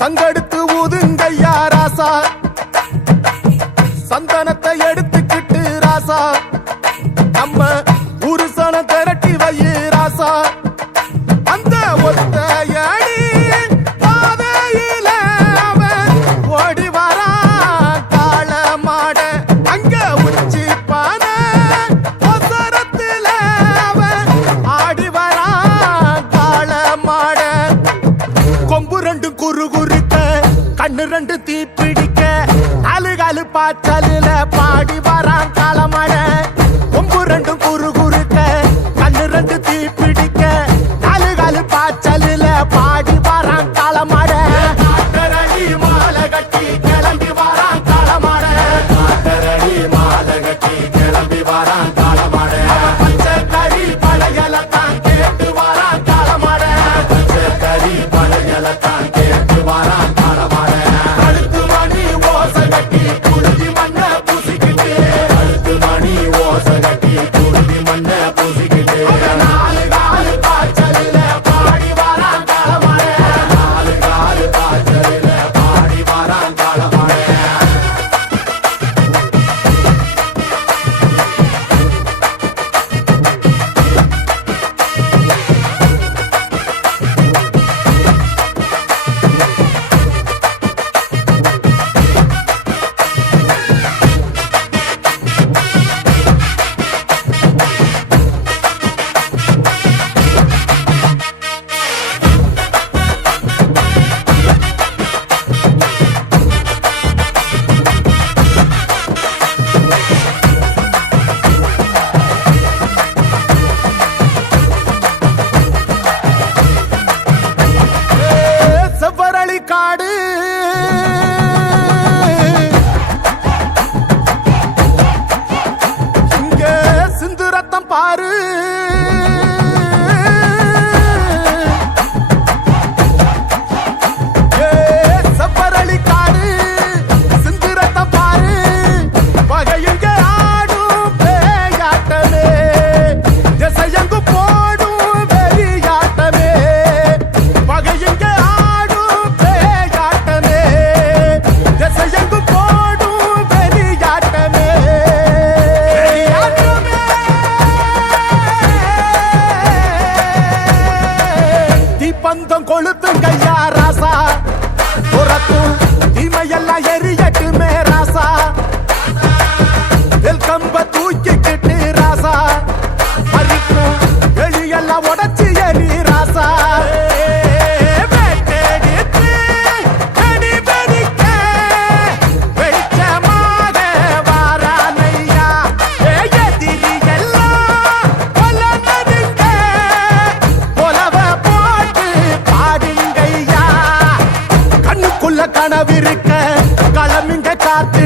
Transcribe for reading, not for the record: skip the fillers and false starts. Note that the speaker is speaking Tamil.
சங்கெடுத்து ஊதுங்கய்யா ராசா, சந்தனத்தை எடுத்துக்கிட்டு ராசா, நம்ம ஊரு சனம் திரட்டி வையு ராசா. அந்த ஒத்தையடி பாதையில அவன் ஓடி வரான் காள மாட, அங்க உச்சி பானை ஒசரத்துல அவன் ஆடி வரான் காள மாட. கொம்பு ரெண்டு குறு குறுக்க, கண்ணு ரெண்டு தீ பிடிக்க, நாலு காலு பாய்ச்சலுல பாடி வரான் காளமாட. கொம்பு ரெண்டு குறு குறுக்க, கண்ணு ரெண்டு தீ பிடிக்க, நாலு காலு பாய்ச்சலுல பாடி வரான் காளமாட. காட்டரடி மாலை கட்டி கிளம்பி வரான் காளமாட, காட்டரடி மாலை கட்டி கிளம்பி வரான் காளமாட. பச்சை கறி பழையலத்தான் கேட்டு வரான் காளமாட, பச்சை கறி பழையலத்தான் கேட்டு வரான் காளமாட. கழுத்து மணி ஓசை கட்டி குருதி மண்ண பூசிக்கிட்டு, கழுத்து மணி ஓசை கட்டி குருதி மண்ண பூசிக்கிட்டு, நாலு காலு பாய்ச்சலில பாடி வரான் காளமாட, நாலு காலு பாய்ச்சலில பாடி வரான் காளமாட. செவ்வரளி காடு இங்க சிந்து ரத்தம் பாரு, செவ்வரளி காடு சிந்து ரத்தம் பாரு, வகையுங்க ஆடும் பேயாட்டமே, திசையங்கு போடும் வெறியாட்டமே, வகையுங்க ஆடும் பேயாட்டமே, திசையங்கு போடும் வெறியாட்டமே. தீப்பந்தம் கொளுத்துங்கய்யா ராசா, புறத்தும் தீமையெல்லாம் எரியட்டுமே ராசா, வெல்கம்ப தூக்கிக்கிட்டு ராசா, அரிக்கும் வெளியெல்லாம் உடச்சி எரி ராசா. வெட்டெடுத்து வெடி வெடிக்க வெளிச்சமாக வாரானையா, எதிரி எல்லாம் கொல்ல நடுங்க, கொலவ போட்டு பாடுங்கய்யா. கண்ணுக்குள்ள கனவிருக்க களமிங்க காத்து